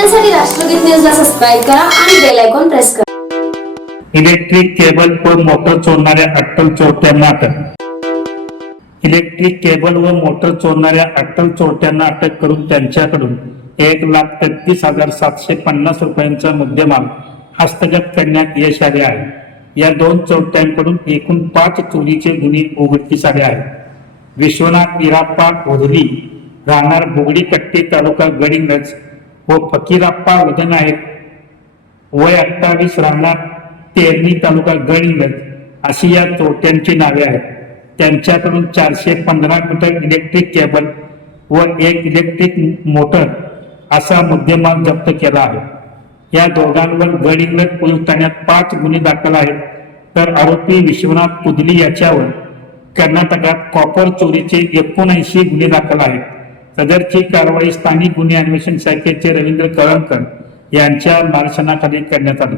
पाहण्यासाठी राष्ट्रगीत न्यूजला सबस्क्राईब करा आणि बेल आयकॉन प्रेस करा. इलेक्ट्रिक केबल व मोटर चोरणाऱ्या अट्टल चोरट्यांना अटक. इलेक्ट्रिक केबल व मोटर चोरणाऱ्या अट्टल चोरट्यांना अटक करून त्यांच्याकडून एक लाख तेहतीस हजार सातशे पन्नास रुपयांचा मुद्देमाल हस्तगत करण्यात यश आले आहे. या दोन चोरट्यांकडून एकूण पाच चोरीचे गुन्हे उघडकीस आले आहेत. विश्वनाथ इराप्पा ओधली राहणार बुगडी कट्टी तालुका गडिंगज व फकीराप्पा आहेत वय अठ्ठावीस राहणार तेरणी तालुका गडिंग्लज अशी या चोट्यांची नावे आहेत. त्यांच्याकडून चारशे पंधरा मीटर इलेक्ट्रिक केबल व एक इलेक्ट्रिक मोटर असा मुद्देमाल जप्त केला आहे. या दोघांवर गडिंग्लज पोलीस ठाण्यात पाच गुन्हे दाखल आहेत. तर आरोपी विश्वनाथ कुदली याच्यावर कर्नाटकात कॉपर चोरीचे एकोणऐंशी गुन्हे दाखल आहेत. सदरची कारवाई स्थानिक गुन्हे अन्वेषण शाखेचे रवींद्र कळमकर यांच्या मार्गदर्शनाखाली करण्यात आली.